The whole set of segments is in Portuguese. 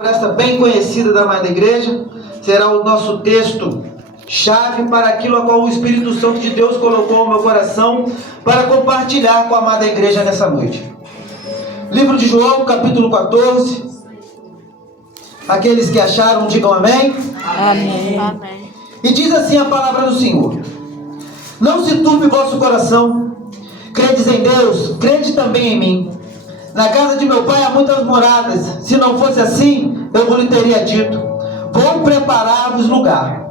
Esta bem conhecida da Amada Igreja será o nosso texto chave para aquilo a qual o Espírito Santo de Deus colocou no meu coração para compartilhar com a Amada Igreja nessa noite. Livro de João, capítulo 14. Aqueles que acharam, digam amém. Amém. Amém. E diz assim a palavra do Senhor: não se turbe o vosso coração, credes em Deus, crede também em mim. Na casa de meu pai há muitas moradas, se não fosse assim, eu vos teria dito, vou preparar-vos lugar.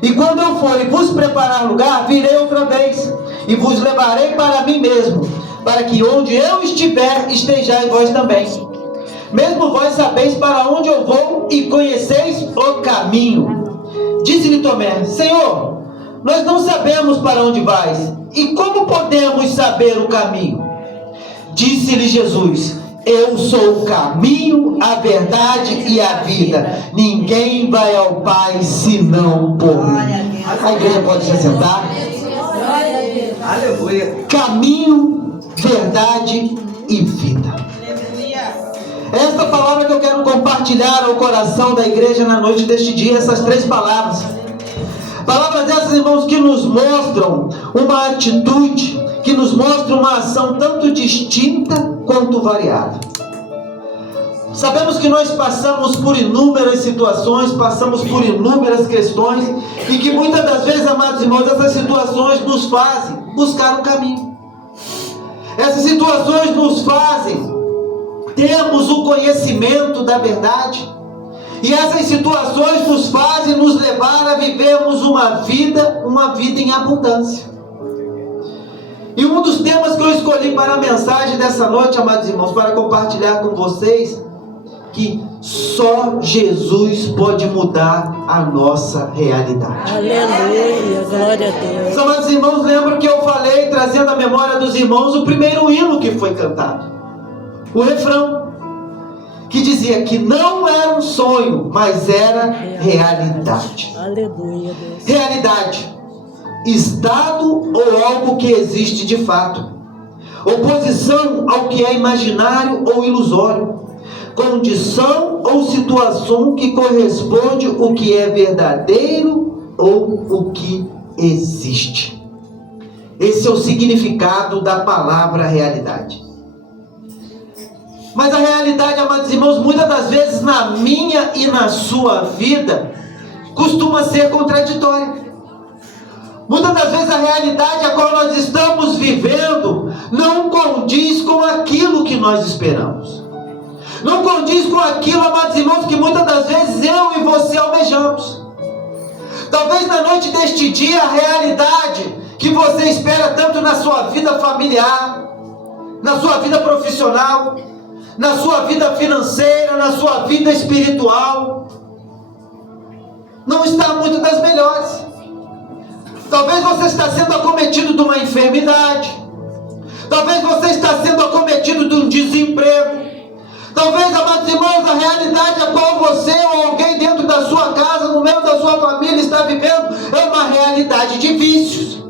E quando eu for e vos preparar lugar, virei outra vez, e vos levarei para mim mesmo, para que onde eu estiver, estejais vós também. Mesmo vós sabeis para onde eu vou, e conheceis o caminho. Disse-lhe Tomé: Senhor, nós não sabemos para onde vais, e como podemos saber o caminho? Disse-lhe Jesus: eu sou o caminho, a verdade e a vida. Ninguém vai ao Pai senão por mim. A igreja pode se sentar. Aleluia. Caminho, verdade e vida. Esta palavra que eu quero compartilhar ao coração da igreja na noite deste dia, essas três palavras. Palavras dessas, irmãos, que nos mostram uma atitude, que nos mostra uma ação tanto distinta quanto variada. Sabemos que nós passamos por inúmeras situações, passamos por inúmeras questões, e que muitas das vezes, amados irmãos, essas situações nos fazem buscar um caminho. Essas situações nos fazem termos o conhecimento da verdade, e essas situações nos fazem nos levar a vivermos uma vida em abundância. E um dos temas que eu escolhi para a mensagem dessa noite, amados irmãos, para compartilhar com vocês, que só Jesus pode mudar a nossa realidade. Aleluia, glória a Deus. Amados irmãos, lembro que eu falei, trazendo à memória dos irmãos, o primeiro hino que foi cantado. O refrão, que dizia que não era um sonho, mas era realidade. Aleluia, Deus. Realidade, estado ou algo que existe de fato, oposição ao que é imaginário ou ilusório, condição ou situação que corresponde ao que é verdadeiro ou o que existe. Esse é o significado da palavra realidade. Mas a realidade, amados irmãos, muitas das vezes na minha e na sua vida, costuma ser contraditória. Muitas das vezes a realidade a qual nós estamos vivendo não condiz com aquilo que nós esperamos. Não condiz com aquilo, amados irmãos, que muitas das vezes eu e você almejamos. Talvez na noite deste dia a realidade que você espera tanto na sua vida familiar, na sua vida profissional, na sua vida financeira, na sua vida espiritual, não está muito das melhores. Talvez você está sendo acometido de uma enfermidade. Talvez você está sendo acometido de um desemprego. Talvez, amados irmãos, a realidade a qual você ou alguém dentro da sua casa, no meio da sua família está vivendo, é uma realidade de vícios.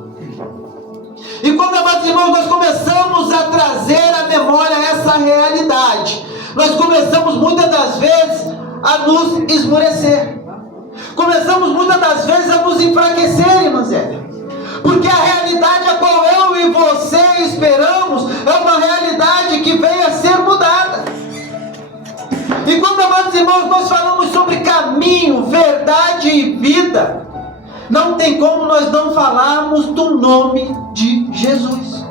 E quando, amados irmãos, nós começamos a trazer à memória essa realidade, nós começamos muitas das vezes a nos esmorecer. Começamos muitas das vezes a nos enfraquecer, irmã Zélia. Porque a realidade a qual eu e você esperamos é uma realidade que vem a ser mudada. E quando, amados irmãos, nós falamos sobre caminho, verdade e vida, não tem como nós não falarmos do nome de Jesus.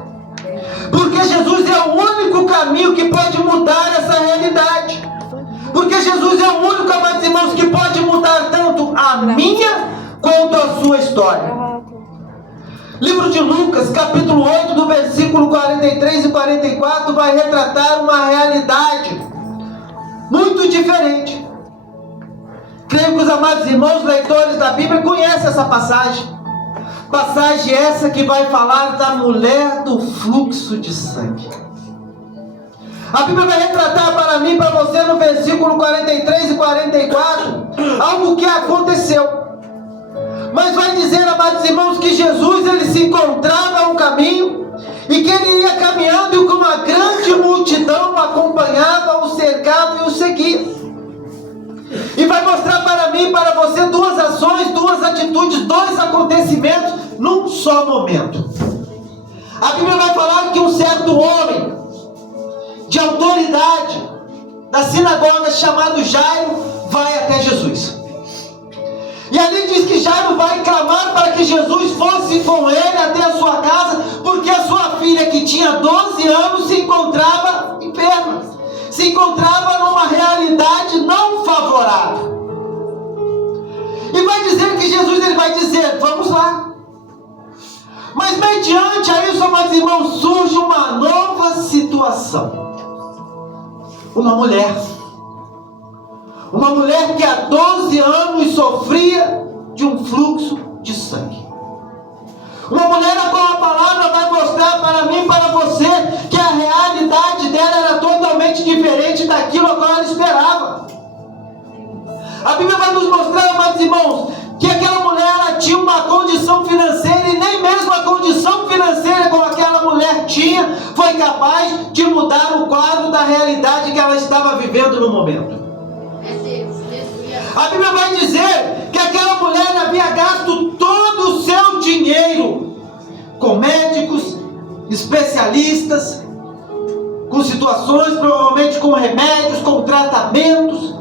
Porque Jesus é o único caminho que pode mudar essa realidade. Porque Jesus é o único, amados irmãos, que pode mudar tanto a minha quanto a sua história. Livro de Lucas, capítulo 8, do versículo 43 e 44, vai retratar uma realidade muito diferente. Creio que os amados irmãos leitores da Bíblia conhecem essa passagem. Passagem essa que vai falar da mulher do fluxo de sangue. A Bíblia vai retratar para mim e para você no versículo 43 e 44 algo que aconteceu. Mas vai dizer, amados irmãos, que Jesus ele se encontrava a um caminho e que ele ia caminhando e com uma grande multidão o acompanhava, o cercava e o seguia. mostrar para mim e para você duas ações, duas atitudes, dois acontecimentos num só momento. A Bíblia vai falar que um certo homem de autoridade da sinagoga chamado Jairo vai até Jesus. E ali diz que Jairo vai clamar para que Jesus fosse com ele até a sua casa, porque a sua filha, que tinha 12 anos, se encontrava enferma, se encontrava numa realidade não favorável. E vai dizer que Jesus, ele vai dizer, vamos lá. Mas mediante a isso, amados irmãos, surge uma nova situação. Uma mulher que há 12 anos sofria de um fluxo de sangue. Uma mulher a qual a palavra vai mostrar para mim e para você que a realidade dela era totalmente diferente daquilo a qual ela esperava. A Bíblia vai nos mostrar, amados irmãos, que aquela mulher ela tinha uma condição financeira e nem mesmo a condição financeira como aquela mulher tinha foi capaz de mudar o quadro da realidade que ela estava vivendo no momento. A Bíblia vai dizer que aquela mulher havia gasto todo o seu dinheiro com médicos, especialistas, com situações, provavelmente com remédios, com tratamentos.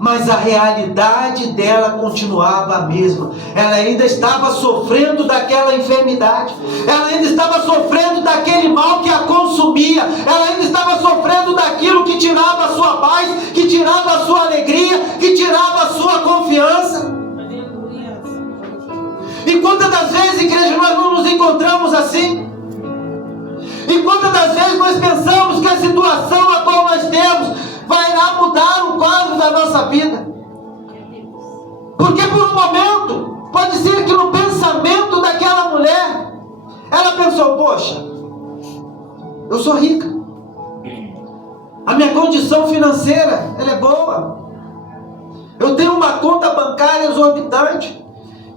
Mas a realidade dela continuava a mesma. Ela ainda estava sofrendo daquela enfermidade. Ela ainda estava sofrendo daquele mal que a consumia. Ela ainda estava sofrendo daquilo que tirava a sua paz, que tirava a sua alegria, que tirava a sua confiança. E quantas das vezes, igreja, nós não nos encontramos assim? E quantas das vezes nós pensamos que a situação a qual nós temos vai lá mudar o quadro da nossa vida? Porque por um momento, pode ser que no pensamento daquela mulher, ela pensou, poxa, eu sou rica, a minha condição financeira, ela é boa, eu tenho uma conta bancária exorbitante,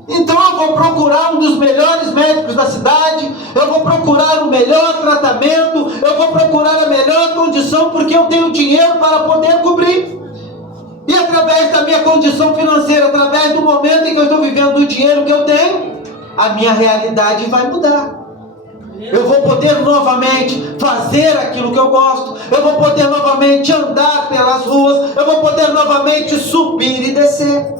então eu vou procurar um dos melhores médicos da cidade, eu vou procurar o melhor tratamento, eu vou procurar a melhor condição, porque eu tenho dinheiro para poder cobrir. E através da minha condição financeira, através do momento em que eu estou vivendo, do dinheiro que eu tenho, a minha realidade vai mudar. Eu vou poder novamente fazer aquilo que eu gosto, eu vou poder novamente andar pelas ruas, eu vou poder novamente subir e descer.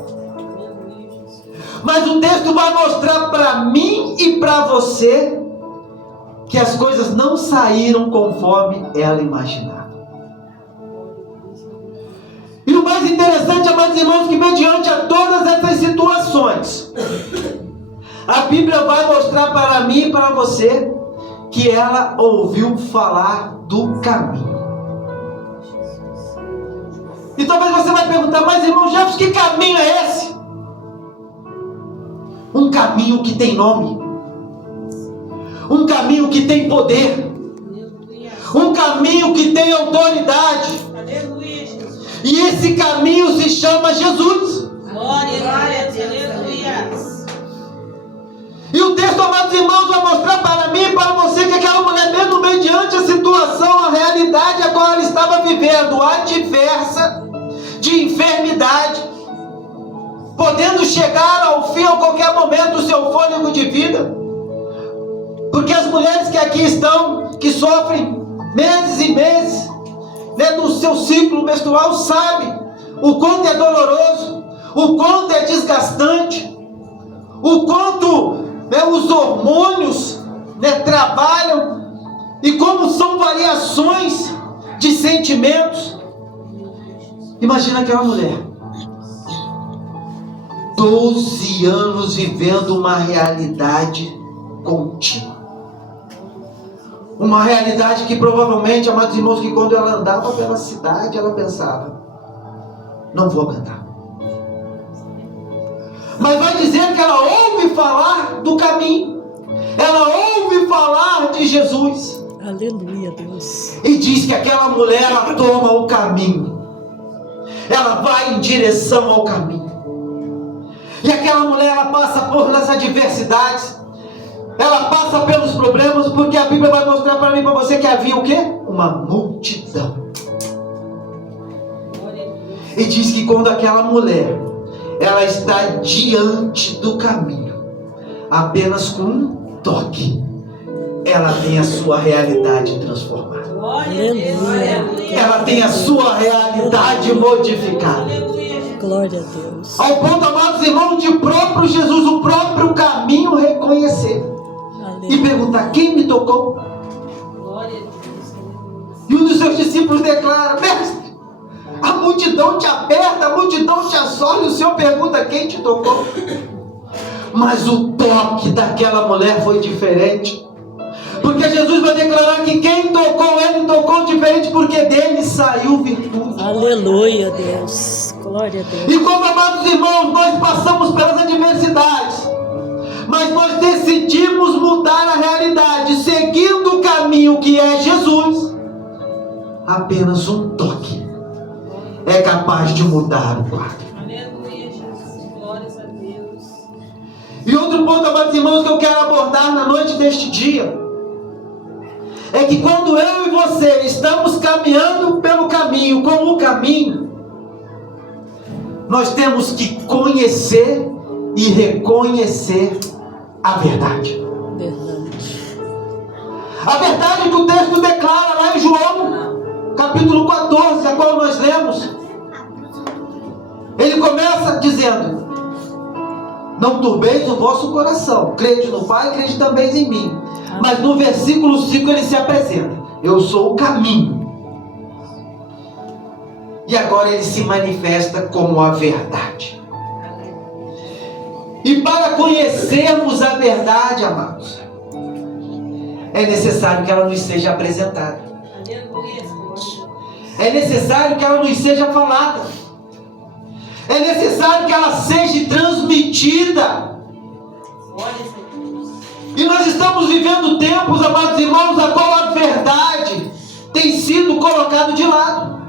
Mas o texto vai mostrar para mim e para você que as coisas não saíram conforme ela imaginava. E o mais interessante, amados irmãos, que mediante a todas essas situações, a Bíblia vai mostrar para mim e para você que ela ouviu falar do caminho. E talvez você vai perguntar, mas irmão Jefferson, que caminho é esse? Um caminho que tem nome, um caminho que tem poder, um caminho que tem autoridade. E esse caminho se chama Jesus. Glória a Deus, aleluia. E o texto, amados irmãos, vai mostrar para mim e para você que aquela mulher, mesmo mediante a situação, a realidade a qual ela estava vivendo, adversa, de enfermidade, podendo chegar ao fim a qualquer momento do seu fôlego de vida. Porque as mulheres que aqui estão, que sofrem meses e meses do seu ciclo menstrual, sabem o quanto é doloroso, o quanto é desgastante, o quanto os hormônios trabalham e como são variações de sentimentos. Imagina aquela mulher, 12 anos vivendo uma realidade contínua. Uma realidade que provavelmente, amados irmãos, que quando ela andava pela cidade, ela pensava, não vou aguentar. Mas vai dizer que ela ouve falar do caminho. Ela ouve falar de Jesus. Aleluia, Deus. E diz que aquela mulher, ela toma o caminho. Ela vai em direção ao caminho. E aquela mulher, ela passa por as adversidades. Ela passa pelos problemas, porque a Bíblia vai mostrar para mim e para você que havia o quê? Uma multidão. E diz que quando aquela mulher, ela está diante do caminho, apenas com um toque, ela tem a sua realidade transformada. Aleluia. Ela tem a sua realidade modificada. Glória a Deus. Ao ponto, amados irmãos, de próprio Jesus, o próprio caminho reconhecer. E Aleluia. perguntar: quem me tocou? E um dos seus discípulos declara: mestre, a multidão te aperta, a multidão te assola, e o Senhor pergunta: quem te tocou? Mas o toque daquela mulher foi diferente. Porque Jesus vai declarar que quem tocou ele tocou diferente, porque dele saiu virtude. Aleluia, Deus. Glória a Deus. E como, amados irmãos, nós passamos pelas adversidades, mas nós decidimos mudar a realidade, seguindo o caminho que é Jesus. Apenas um toque é capaz de mudar o quadro. Aleluia, Jesus. Glórias a Deus. E outro ponto, amados irmãos, que eu quero abordar na noite deste dia, é que quando eu e você estamos caminhando pelo caminho, com o caminho, nós temos que conhecer e reconhecer a verdade. Verdade. A verdade que o texto declara lá em João, capítulo 14, a qual nós lemos. Ele começa dizendo: não turbeis o vosso coração, crede no Pai, crede também em mim. Mas no versículo 5 ele se apresenta: eu sou o caminho. E agora ele se manifesta como a verdade. E para conhecermos a verdade, amados, é necessário que ela nos seja apresentada. É necessário que ela nos seja falada. É necessário que ela seja transmitida. E nós estamos vivendo tempos, amados irmãos, a qual a verdade tem sido colocada de lado.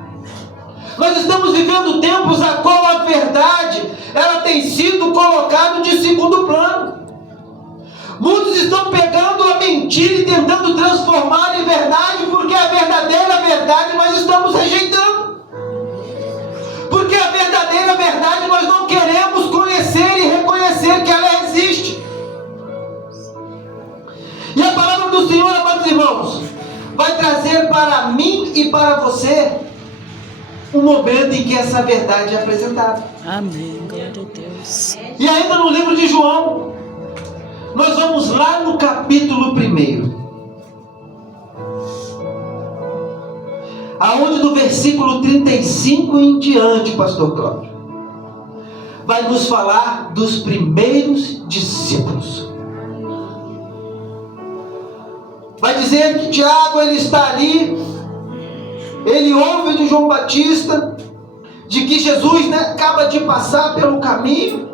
Nós estamos vivendo tempos a qual a verdade ela tem sido colocada de segundo plano. Muitos estão pegando a mentira e tentando transformar em verdade, porque a verdadeira verdade nós estamos rejeitando. Porque a verdadeira verdade nós não queremos conhecer e reconhecer que ela existe. E a palavra do Senhor, amados irmãos, vai trazer para mim e para você um momento em que essa verdade é apresentada. Amém. Glória a Deus. E ainda no livro de João, nós vamos lá no capítulo 1, aonde do versículo 35 em diante, pastor Cláudio, vai nos falar dos primeiros discípulos. Vai dizer que Tiago, ele está ali, ele ouve de João Batista, de que Jesus, acaba de passar pelo caminho,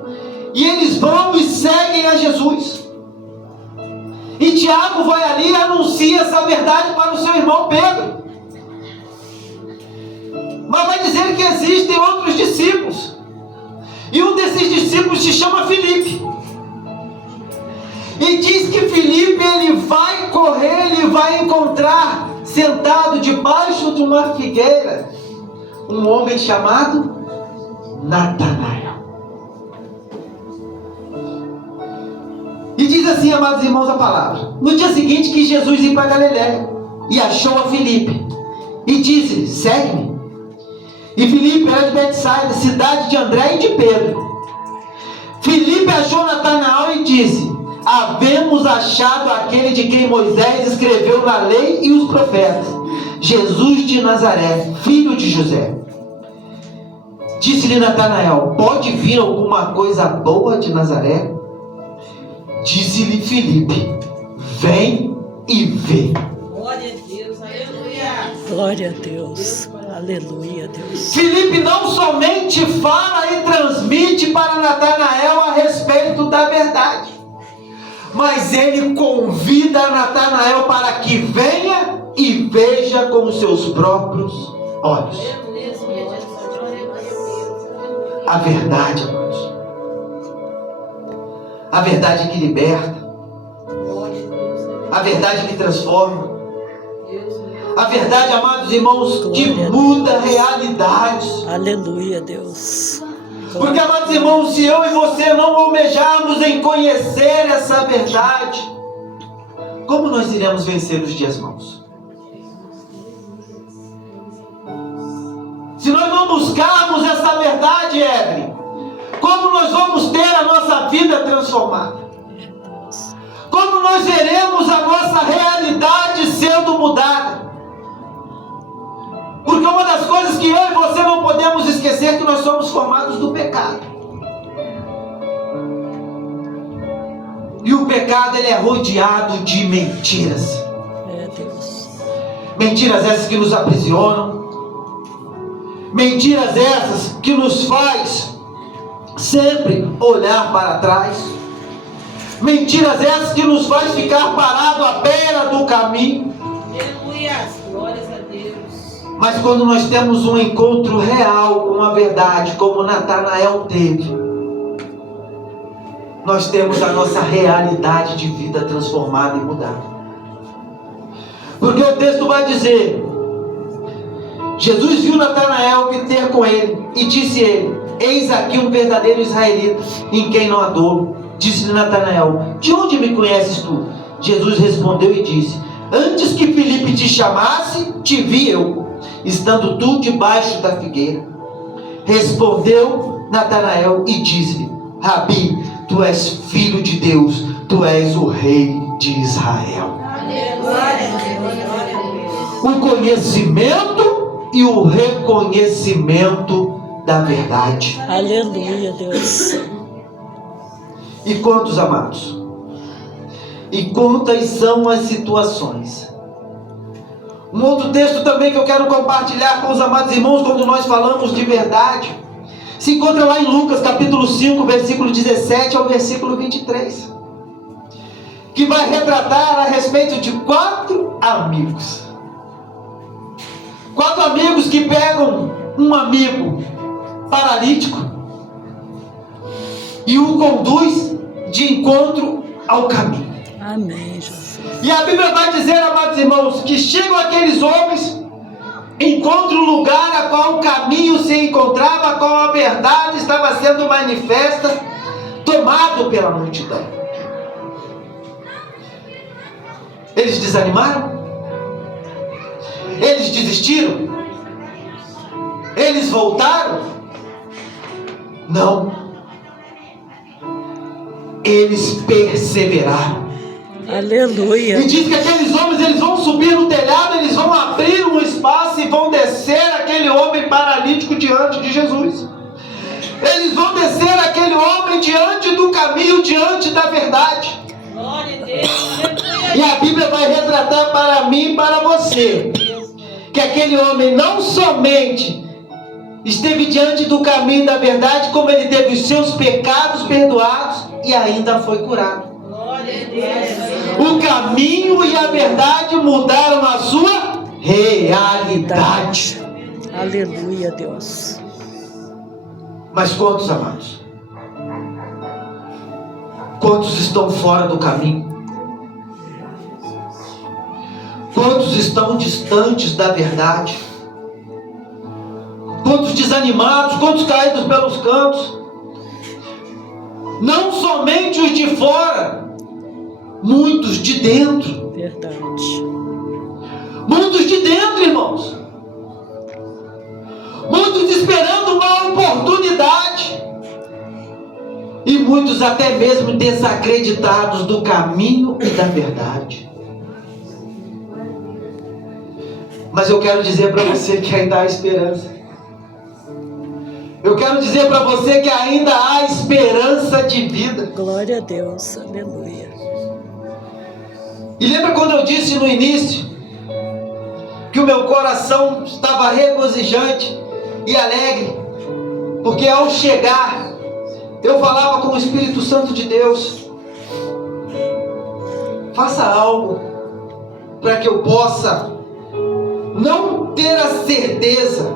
e eles vão e seguem a Jesus. E Tiago vai ali e anuncia essa verdade para o seu irmão Pedro. Mas vai dizer que existem outros discípulos, e um desses discípulos se chama Filipe. E diz que Filipe, ele vai correr, ele vai encontrar, sentado debaixo de uma figueira, um homem chamado Natanael. E diz assim, amados irmãos, a palavra: no dia seguinte que Jesus ia para Galiléia, e achou a Filipe, e disse-lhe: segue-me. E Filipe era de Betsaida, cidade de André e de Pedro. Filipe achou Natanael e disse: havemos achado aquele de quem Moisés escreveu na lei e os profetas, Jesus de Nazaré, filho de José. Disse-lhe Natanael: pode vir alguma coisa boa de Nazaré? Disse-lhe Filipe: vem e vê. Glória a Deus, aleluia. Glória a Deus. Aleluia, Deus. Filipe não somente fala e transmite para Natanael a respeito da verdade, mas ele convida Natanael para que venha e veja com os seus próprios olhos. A verdade, amados. A verdade que liberta. A verdade que transforma. A verdade, amados irmãos, que muda realidades. Aleluia, Deus. Porque, amados irmãos, se eu e você não almejarmos em conhecer essa verdade, como nós iremos vencer os dias maus? Se nós não buscarmos essa verdade, Evelyn, como nós vamos ter a nossa vida transformada? Como nós veremos a nossa realidade sendo mudada? Porque uma das coisas que eu e você não podemos esquecer é que nós somos formados do pecado. E o pecado, ele é rodeado de mentiras. Deus. Mentiras essas que nos aprisionam. Mentiras essas que nos faz sempre olhar para trás. Mentiras essas que nos faz ficar parado à beira do caminho. Aleluia. Glórias a Deus. Mas quando nós temos um encontro real com a verdade, como Natanael teve, nós temos a nossa realidade de vida transformada e mudada. Porque o texto vai dizer: Jesus viu Natanael vir ter com ele e disse-lhe: eis aqui um verdadeiro israelita, em quem não há dolo. Disse-lhe Natanael: de onde me conheces tu? Jesus respondeu e disse: antes que Filipe te chamasse, te vi eu, estando tu debaixo da figueira. Respondeu Natanael e disse-lhe: Rabi, tu és filho de Deus, tu és o rei de Israel. O conhecimento e o reconhecimento da verdade. Aleluia, Deus. E quantos, amados? E quantas são as situações? Um outro texto também que eu quero compartilhar com os amados irmãos, quando nós falamos de verdade, se encontra lá em Lucas capítulo 5, versículo 17 ao versículo 23, que vai retratar a respeito de 4 amigos. 4 amigos que pegam um amigo paralítico e o conduz de encontro ao caminho. Amém, Jesus. E a Bíblia vai dizer, amados irmãos, que chegam aqueles homens, encontram o lugar a qual o caminho se encontrava, a qual a verdade estava sendo manifesta, tomado pela multidão. Eles desanimaram? Eles desistiram? Eles voltaram? Não. Eles perseveraram. Aleluia. E diz que aqueles homens, eles vão subir no telhado, eles vão abrir um espaço e vão descer aquele homem paralítico diante de Jesus. Eles vão descer aquele homem diante do caminho, diante da verdade. Glória a Deus. E a Bíblia vai retratar para mim e para você que aquele homem não somente esteve diante do caminho da verdade, como ele teve os seus pecados perdoados e ainda foi curado. Glória a Deus. O caminho e a verdade mudaram a sua realidade. Aleluia, Deus. Mas quantos, amados? Quantos estão fora do caminho? Quantos estão distantes da verdade? Quantos desanimados, quantos caídos pelos cantos? Não somente os de fora, muitos de dentro. Verdade. Muitos de dentro, irmãos. Muitos esperando uma oportunidade. E muitos até mesmo desacreditados do caminho e da verdade. Mas eu quero dizer para você que ainda há esperança. Eu quero dizer para você que ainda há esperança de vida. Glória a Deus. Aleluia. E lembra quando eu disse no início que o meu coração estava regozijante e alegre, porque ao chegar eu falava com o Espírito Santo de Deus: faça algo para que eu possa não ter a certeza,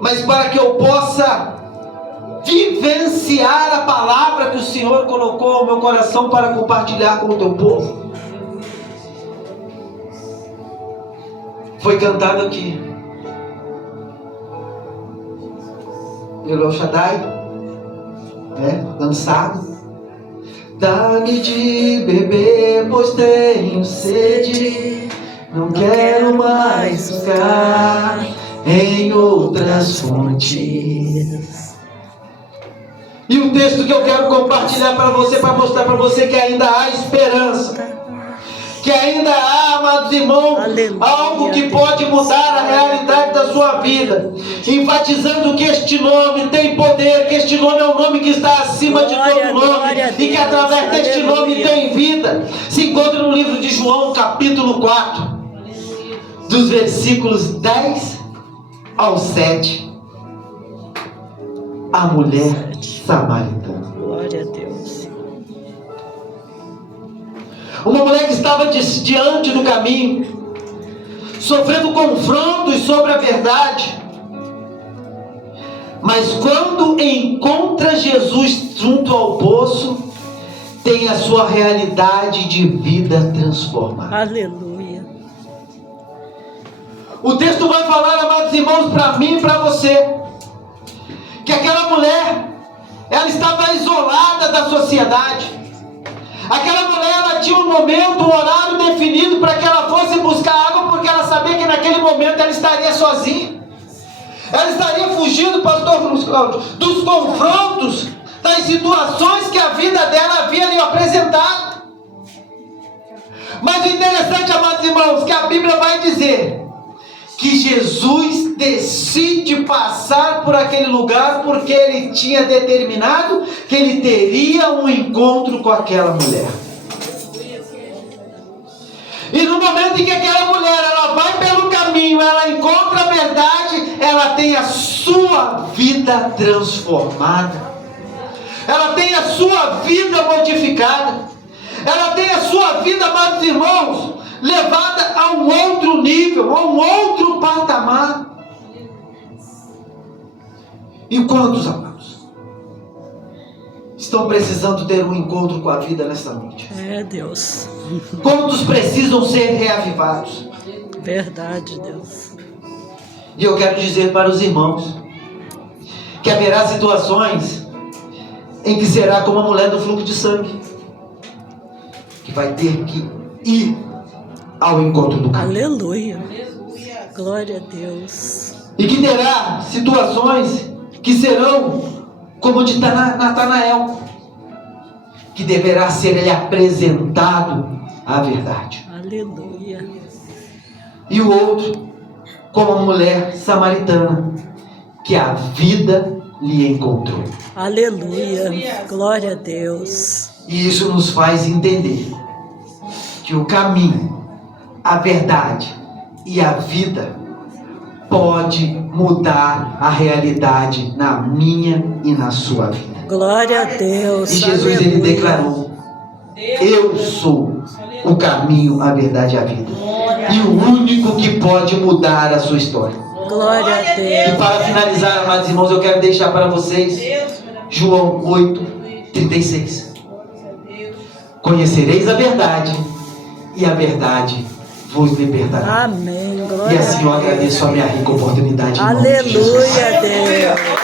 mas para que eu possa vivenciar a palavra que o Senhor colocou ao meu coração para compartilhar com o teu povo. foi cantado aqui pelo El Shaddai, dançado. Dá-me de beber, pois tenho sede, não quero mais buscar em outras fontes. E o texto que eu quero compartilhar para você, para mostrar para você que ainda há esperança, que ainda há, amados irmãos, algo que pode mudar a realidade da sua vida, enfatizando que este nome tem poder, que este nome é o nome que está acima de todo nome, e que através deste nome tem vida. Se encontra no livro de João, capítulo 4, dos versículos 10 ao 7. A mulher samaritana. Glória a Deus. Uma mulher que estava diante do caminho, sofrendo confrontos sobre a verdade, mas quando encontra Jesus junto ao poço, tem a sua realidade de vida transformada. Aleluia. O texto vai falar, amados irmãos, para mim e para você, que aquela mulher, ela estava isolada da sociedade. Aquela mulher, ela tinha um momento, um horário definido para que ela fosse buscar água, porque ela sabia que naquele momento ela estaria sozinha. Ela estaria fugindo, pastor Cláudio, dos confrontos, das situações que a vida dela havia lhe apresentado. Mas o interessante, amados irmãos, que a Bíblia vai dizer que Jesus decide passar por aquele lugar porque ele tinha determinado que ele teria um encontro com aquela mulher. E no momento em que aquela mulher, ela vai pelo caminho, ela encontra a verdade, ela tem a sua vida transformada, ela tem a sua vida modificada, ela tem a sua vida, amados irmãos, levada a um outro nível, a um outro patamar. E quantos, amados, estão precisando ter um encontro com a vida nessa noite? É, Deus. Quantos precisam ser reavivados? Verdade, Deus. E eu quero dizer para os irmãos que haverá situações em que será como a mulher do fluxo de sangue, que vai ter que ir ao encontro do caminho. Aleluia. Glória a Deus. E que terá situações que serão como de Natanael, que deverá ser-lhe apresentado a verdade. Aleluia. E o outro, como a mulher samaritana, que a vida lhe encontrou. Aleluia. Glória a Deus. E isso nos faz entender que o caminho, a verdade e a vida pode mudar a realidade na minha e na sua vida. Glória a Deus. E Jesus, ele declarou: eu sou o caminho, a verdade e a vida. E o único que pode mudar a sua história. Glória a E Deus. para finalizar, amados irmãos, eu quero deixar para vocês João 8:36. Conhecereis a verdade, e a verdade vos libertará. Amém. E Glória assim eu a Deus. agradeço a minha rica oportunidade. Em nome de Jesus. Aleluia, Deus.